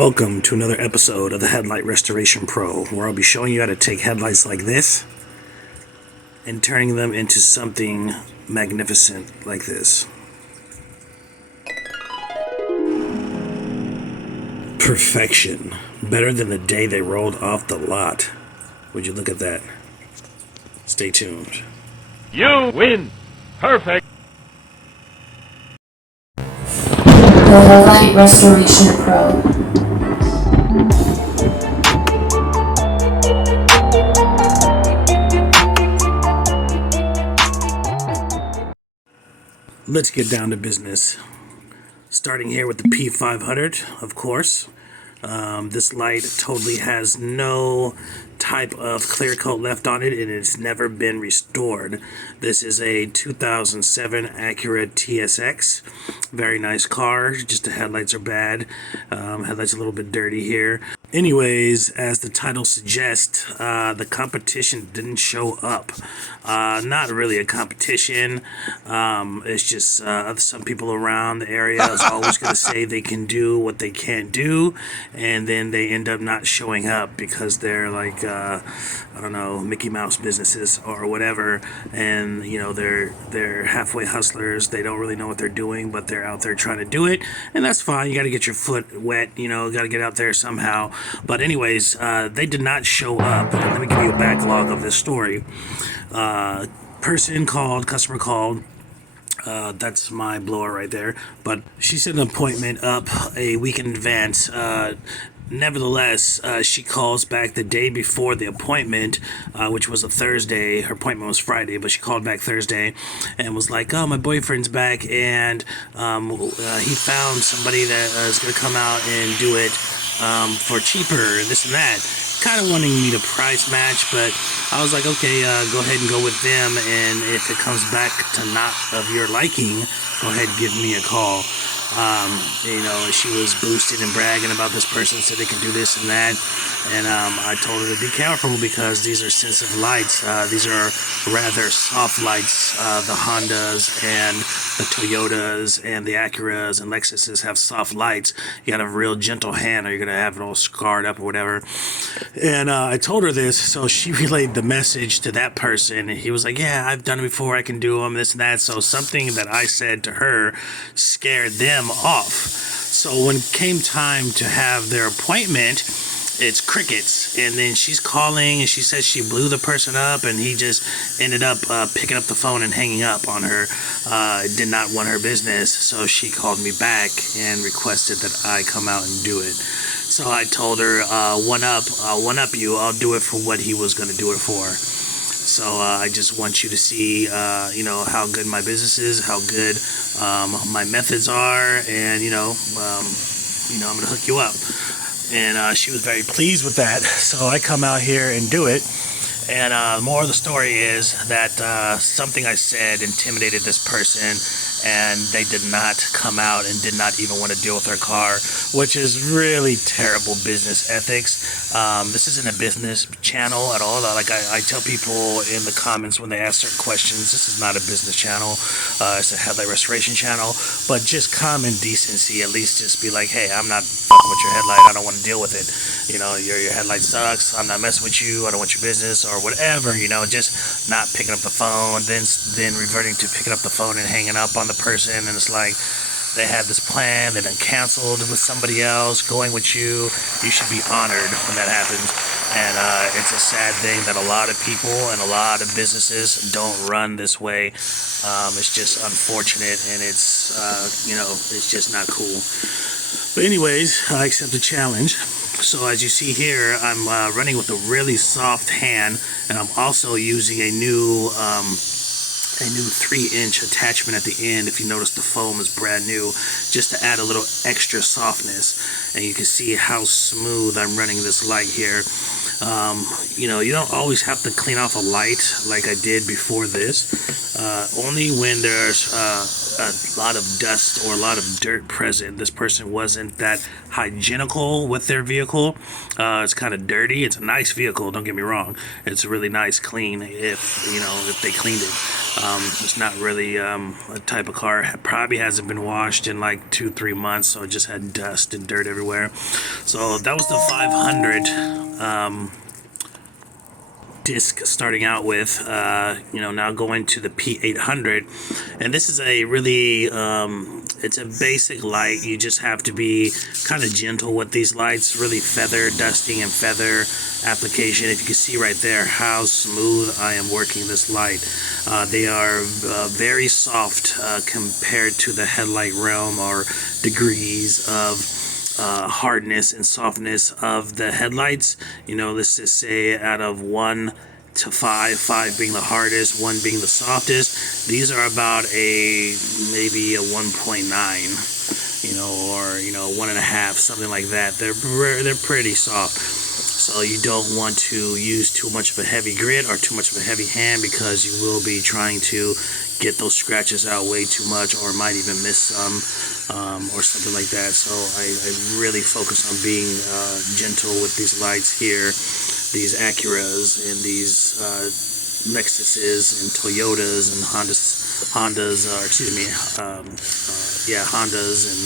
Welcome to another episode of the Headlight Restoration Pro, where I'll be showing you how to take headlights like this and turning them into something magnificent like this. Perfection. Better than the day they rolled off the lot. Would you look at that? Stay tuned. You win! Perfect! The Headlight Restoration Pro. Let's get down to business. Starting here with the P500, of course. This light totally has no type of clear coat left on it, and it's never been restored. This is a 2007 Acura TSX. Very nice car, just the headlights are bad. Headlights a little bit dirty here. Anyways, as the title suggests, the competition didn't show up. Not really a competition. It's just some people around the area is always going to say they can do what they can't do, and then they end up not showing up because they're like, I don't know, Mickey Mouse businesses or whatever, and you know they're halfway hustlers. They don't really know what they're doing, but they're out there trying to do it, and that's fine. You got to get your foot wet, you know, got to get out there somehow. But anyways, they did not show up. Let me give you a backlog of this story. Customer called. That's my blower right there. But she set an appointment up a week in advance. Nevertheless, she calls back the day before the appointment, which was a Thursday. Her appointment was Friday, but she called back Thursday and was like, oh, my boyfriend's back, and he found somebody that is going to come out and do it for cheaper, this and that. Kind of wanting me to price match, but I was like, okay, go ahead and go with them, and if it comes back to not of your liking, go ahead and give me a call. You know, she was boosting and bragging about this person, said they can do this and that, and I told her to be careful because these are sensitive lights. These are rather soft lights. The Hondas and the Toyotas and the Acuras and Lexuses have soft lights. You gotta have a real gentle hand or you're gonna have it all scarred up or whatever. And I told her this, so she relayed the message to that person, and he was like, yeah, I've done it before, I can do them, this and that. So something that I said to her scared them off. So when it came time to have their appointment, it's crickets, and then she's calling and she says she blew the person up, and he just ended up picking up the phone and hanging up on her. Did not want her business, so she called me back and requested that I come out and do it. So I told her, I'll one up you, I'll do it for what he was going to do it for. So I just want you to see, you know, how good my business is, how good my methods are, and you know, I'm gonna hook you up. And she was very pleased with that. So I come out here and do it. And the moral of the story is that something I said intimidated this person, and they did not come out and did not even want to deal with their car, which is really terrible business ethics. This isn't a business channel at all. Like I tell people in the comments when they ask certain questions, this is not a business channel. It's a headlight restoration channel. But just common decency, at least just be like, hey, I'm not fucking with your headlight. I don't want to deal with it. You know, your headlight sucks. I'm not messing with you. I don't want your business or whatever. You know, just not picking up the phone, then reverting to picking up the phone and hanging up on the person. And it's like, they had this plan, they done canceled with somebody else, going with you. You should be honored when that happens. And it's a sad thing that a lot of people and a lot of businesses don't run this way. It's just unfortunate, and it's, you know, it's just not cool. But anyways, I accept the challenge. So as you see here, I'm running with a really soft hand, and I'm also using a new 3-inch attachment at the end. If you notice, the foam is brand new, just to add a little extra softness. And you can see how smooth I'm running this light here. You know, you don't always have to clean off a light like I did before this. only when there's a lot of dust or a lot of dirt present. This person wasn't that hygienical with their vehicle. It's kind of dirty. It's a nice vehicle, don't get me wrong. It's really nice, clean, if they cleaned it. It's not really a type of car. Probably hasn't been washed in like 2-3 months, so it just had dust and dirt everywhere. So that was the 500 disc starting out with. Now going to the P800, and this is a really it's a basic light. You just have to be kind of gentle with these lights, really feather dusting and feather application. If you can see right there how smooth I am working this light. They are very soft compared to the headlight realm or degrees of hardness and softness of the headlights. Let's just say out of 1 to 5, 5 being the hardest, 1 being the softest. These are about maybe a 1.9, or 1.5, something like that. They're pretty soft. So you don't want to use too much of a heavy grit or too much of a heavy hand, because you will be trying to get those scratches out way too much, or might even miss some, or something like that. So I really focus on being gentle with these lights here, these Acuras and these Lexuses and Toyotas and Hondas and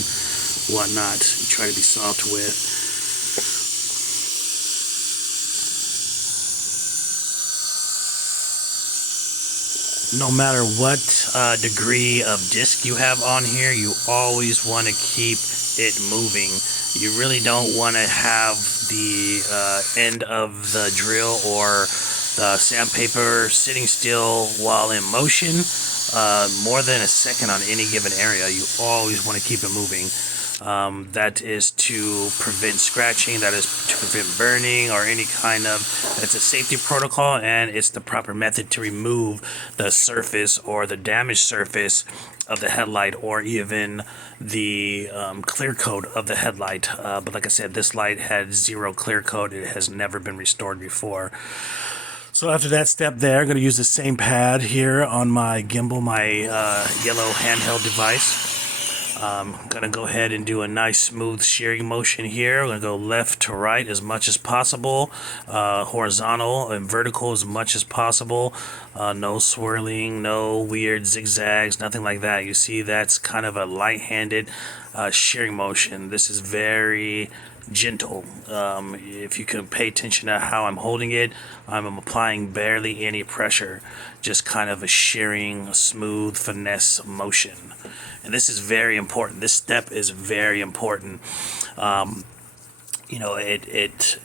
whatnot. You try to be soft with. No matter what degree of disc you have on here, you always want to keep it moving. You really don't want to have the end of the drill or the sandpaper sitting still while in motion more than a second on any given area. You always want to keep it moving. That is to prevent scratching, that is to prevent burning or any kind of, it's a safety protocol, and it's the proper method to remove the surface or the damaged surface of the headlight, or even the clear coat of the headlight. But like I said, this light had 0 clear coat. It has never been restored before. So after that step there, I'm going to use the same pad here on my gimbal, my yellow handheld device. I'm going to go ahead and do a nice smooth shearing motion here. I'm going to go left to right as much as possible, horizontal and vertical as much as possible. No swirling, no weird zigzags, nothing like that. You see, that's kind of a light-handed shearing motion. This is very gentle. If you can pay attention to how I'm holding it, I'm applying barely any pressure, just kind of a shearing, smooth finesse motion. And this is very important. This step is very important. It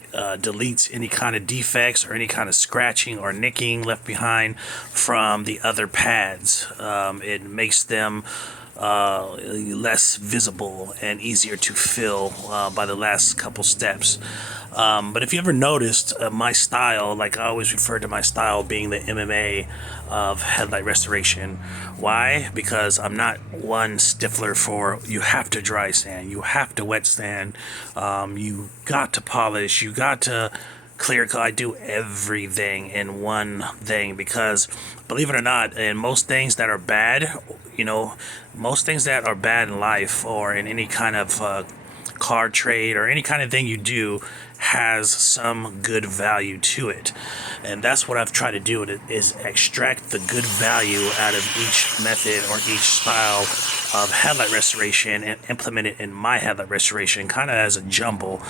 deletes any kind of defects or any kind of scratching or nicking left behind from the other pads. It makes them less visible and easier to fill by the last couple steps. But if you ever noticed my style, like I always refer to my style being the MMA of headlight restoration. Why? Because I'm not one stiffler for you have to dry sand, you have to wet sand, you got to polish, you got to clear coat. I do everything in one thing, because believe it or not, in most things that are bad, most things that are bad in life or in any kind of car trade or any kind of thing you do has some good value to it. And that's what I've tried to do, is extract the good value out of each method or each style of headlight restoration and implement it in my headlight restoration, kind of as a jumble.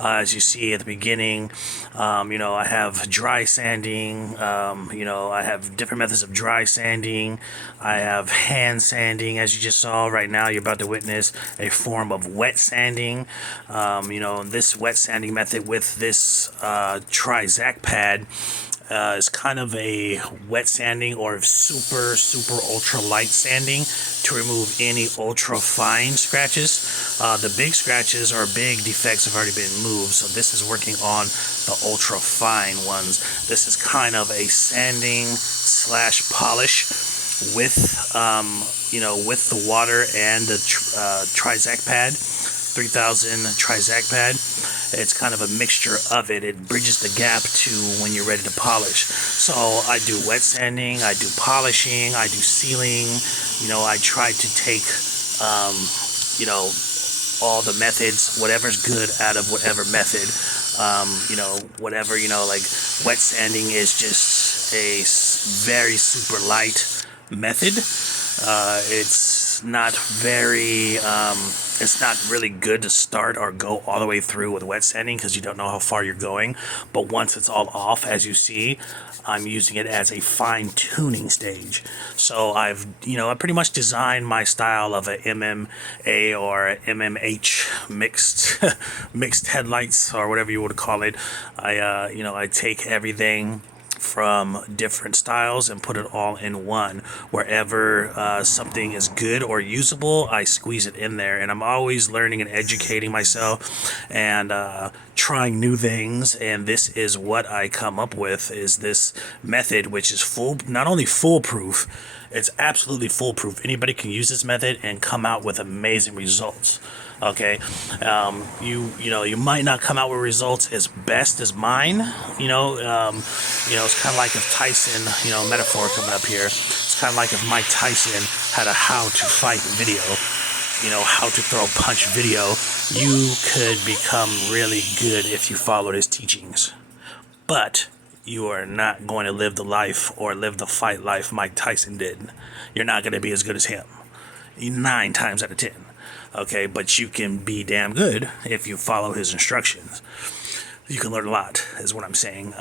As you see at the beginning, I have dry sanding, I have different methods of dry sanding. I have hand sanding, as you just saw. Right now you're about to witness a form of wet sanding. This wet sanding method with this Trizac pad is kind of a wet sanding or super ultra light sanding to remove any ultra fine scratches. The big scratches or big defects have already been moved, so this is working on the ultra fine ones. This is kind of a sanding slash polish with with the water and the Trizac pad, 3000 Trizac pad. It's kind of a mixture of it. It bridges the gap to when you're ready to polish. So I do wet sanding, I do polishing, I do sealing. You know, I try to take, you know, all the methods, whatever's good out of whatever method. You know, whatever, you know, like wet sanding is just a very super light method. It's not very, it's not really good to start or go all the way through with wet sanding because you don't know how far you're going. But once it's all off, as you see, I'm using it as a fine-tuning stage. So I've, you know, I pretty much designed my style of a MMA or MMH mixed mixed headlights or whatever you would call it. You know, I take everything from different styles and put it all in one. Wherever something is good or usable, I squeeze it in there, and I'm always learning and educating myself and trying new things. And this is what I come up with, is this method, which is not only foolproof, it's absolutely foolproof. Anybody can use this method and come out with amazing results. Okay, you know, you might not come out with results as best as mine. You know, it's kind of like if Tyson, you know, metaphor coming up here. It's kind of like if Mike Tyson had a how to fight video, you know, how to throw a punch video. You could become really good if you followed his teachings, but you are not going to live the life or live the fight life Mike Tyson did. You're not going to be as good as him, 9 times out of 10. Okay, but you can be damn good if you follow his instructions. You can learn a lot, is what I'm saying.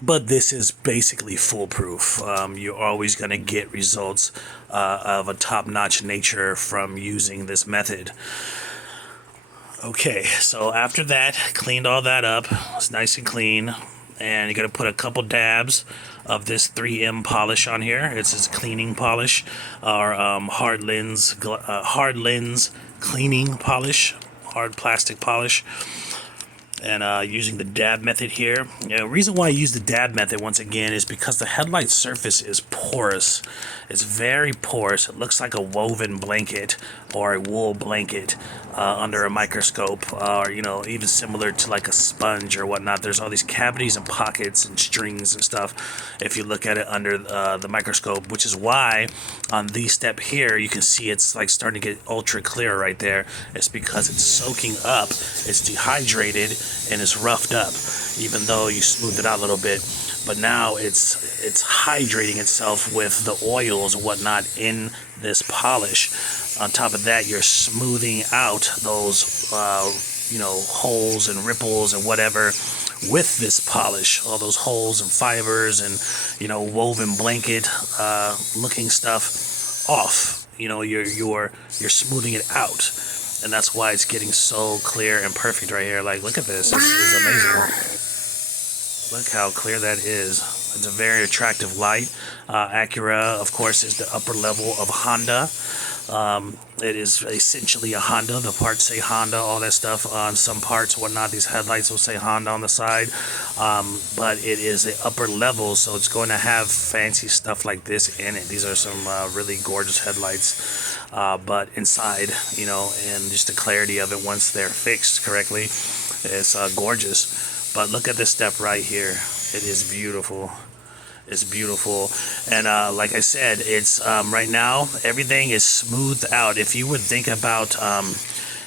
But this is basically foolproof. You're always going to get results of a top-notch nature from using this method. Okay, so after that, cleaned all that up. It's nice and clean. And you're going to put a couple dabs of this 3M polish on here. It's this cleaning polish, or hard lens cleaning polish, hard plastic polish. And using the dab method here. The reason why I use the dab method, once again, is because the headlight surface is porous. It's very porous. It looks like a woven blanket or a wool blanket under a microscope, or, you know, even similar to like a sponge or whatnot. There's all these cavities and pockets and strings and stuff if you look at it under the microscope, which is why on the step here you can see it's like starting to get ultra clear right there. It's because it's soaking up, it's dehydrated, and it's roughed up, even though you smoothed it out a little bit. But now it's hydrating itself with the oils and whatnot in this polish. On top of that, you're smoothing out those you know, holes and ripples and whatever with this polish, all those holes and fibers and, you know, woven blanket looking stuff off. You know, you're smoothing it out. And that's why it's getting so clear and perfect right here. Like, look at this. This is amazing. Look how clear that is. It's a very attractive light. Acura, of course, is the upper level of Honda. It is essentially a Honda. The parts say Honda, all that stuff on some parts, whatnot. These headlights will say Honda on the side. But it is the upper level, so it's going to have fancy stuff like this in it. These are some really gorgeous headlights. But inside, you know, and just the clarity of it once they're fixed correctly, it's gorgeous. But look at this step right here. It is beautiful. It's beautiful. And like I said, it's right now everything is smoothed out. If you would think about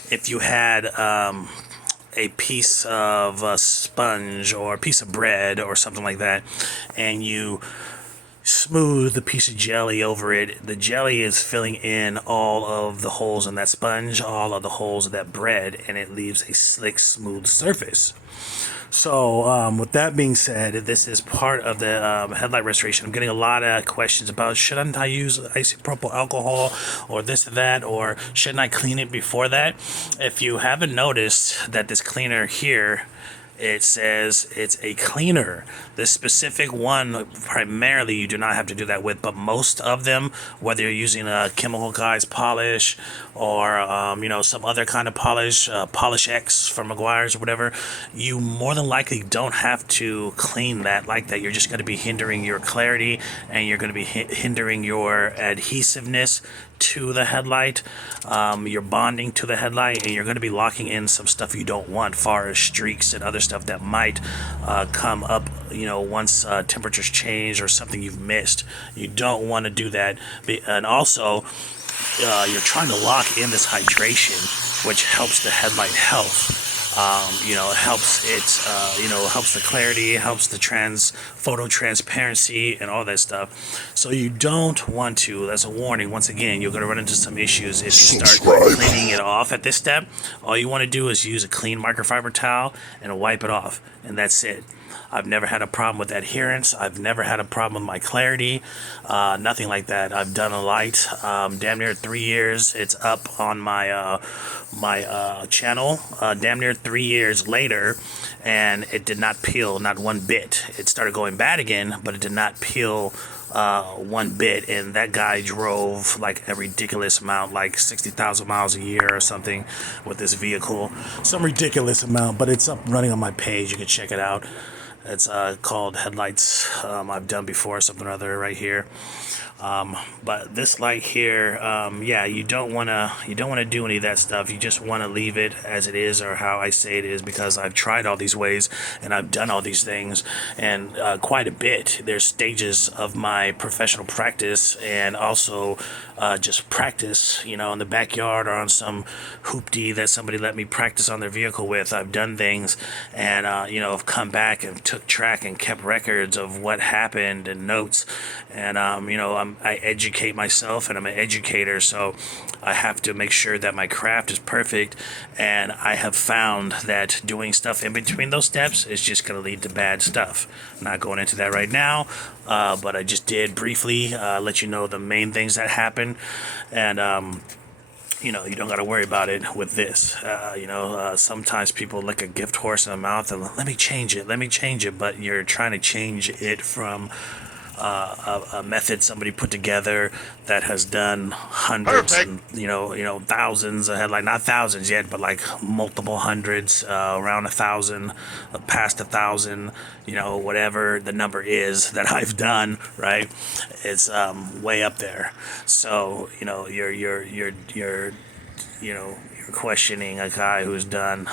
if you had a piece of a sponge or a piece of bread or something like that, and you smooth the piece of jelly over it, the jelly is filling in all of the holes in that sponge, all of the holes of that bread, and it leaves a slick, smooth surface. So with that being said, this is part of the headlight restoration. I'm getting a lot of questions about, shouldn't I use isopropyl alcohol or this or that, or shouldn't I clean it before that? If you haven't noticed that this cleaner here it says it's a cleaner. This specific one, primarily, you do not have to do that with, but most of them, whether you're using a chemical guys polish or some other kind of polish, Polish X from Meguiars or whatever, you more than likely don't have to clean that like that. You're just going to be hindering your clarity, and you're going to be hindering your adhesiveness to the headlight, your bonding to the headlight, and you're going to be locking in some stuff you don't want, far as streaks and other stuff that might come up, once temperatures change or something you've missed. You don't want to do that. And also, you're trying to lock in this hydration, which helps the headlight health. Helps it, helps the clarity, helps the photo transparency and all that stuff. So you don't want to, as a warning, once again, you're going to run into some issues if you start cleaning it off at this step. All you want to do is use a clean microfiber towel and wipe it off, and that's it. I've never had a problem with adherence. I've never had a problem with my clarity. Nothing like that. I've done a light, damn near 3 years. It's up on my channel, damn near 3 years later, and it did not peel, not one bit. It started going bad again, but it did not peel one bit. And that guy drove like a ridiculous amount, like 60,000 miles a year or something with this vehicle. Some ridiculous amount, but it's up running on my page. You can check it out. It's called Headlights. I've done before, something or other right here. But this light here, you don't want to do any of that stuff. You just want to leave it as it is, or how I say it is, because I've tried all these ways and I've done all these things, and quite a bit. There's stages of my professional practice, and also just practice, in the backyard or on some hoopty that somebody let me practice on their vehicle with. I've done things, and I've come back and took track and kept records of what happened and notes, and I educate myself, and I'm an educator, so I have to make sure that my craft is perfect. And I have found that doing stuff in between those steps is just going to lead to bad stuff. I'm not going into that right now, but I just did briefly let you know the main things that happen. And you don't got to worry about it with this. Sometimes people lick a gift horse in the mouth and let me change it, but you're trying to change it from a method somebody put together that has done hundreds and thousands of headlight, not thousands yet, but like multiple hundreds, around 1,000, past 1,000, whatever the number is that I've done, right? It's way up there. So you're questioning a guy who's done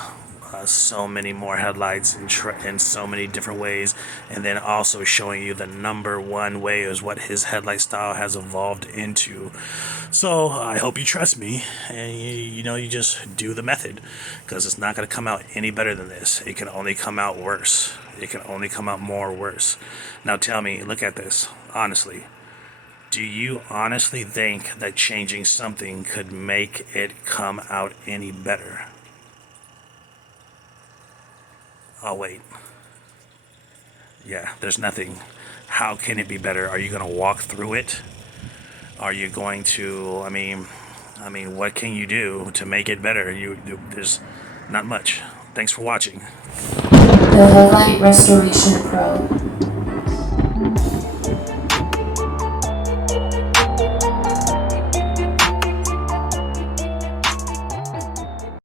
so many more headlights in so many different ways, and then also showing you the number one way is what his headlight style has evolved into. So I hope you trust me, and you just do the method, because it's not going to come out any better than this. It can only come out worse. It can only come out more worse. Now tell me, look at this honestly. Do you honestly think that changing something could make it come out any better? Oh, wait. Yeah, there's nothing. How can it be better? Are you going to walk through it? Are you going to, I mean, what can you do to make it better? There's not much. Thanks for watching. The Headlight Restoration Pro.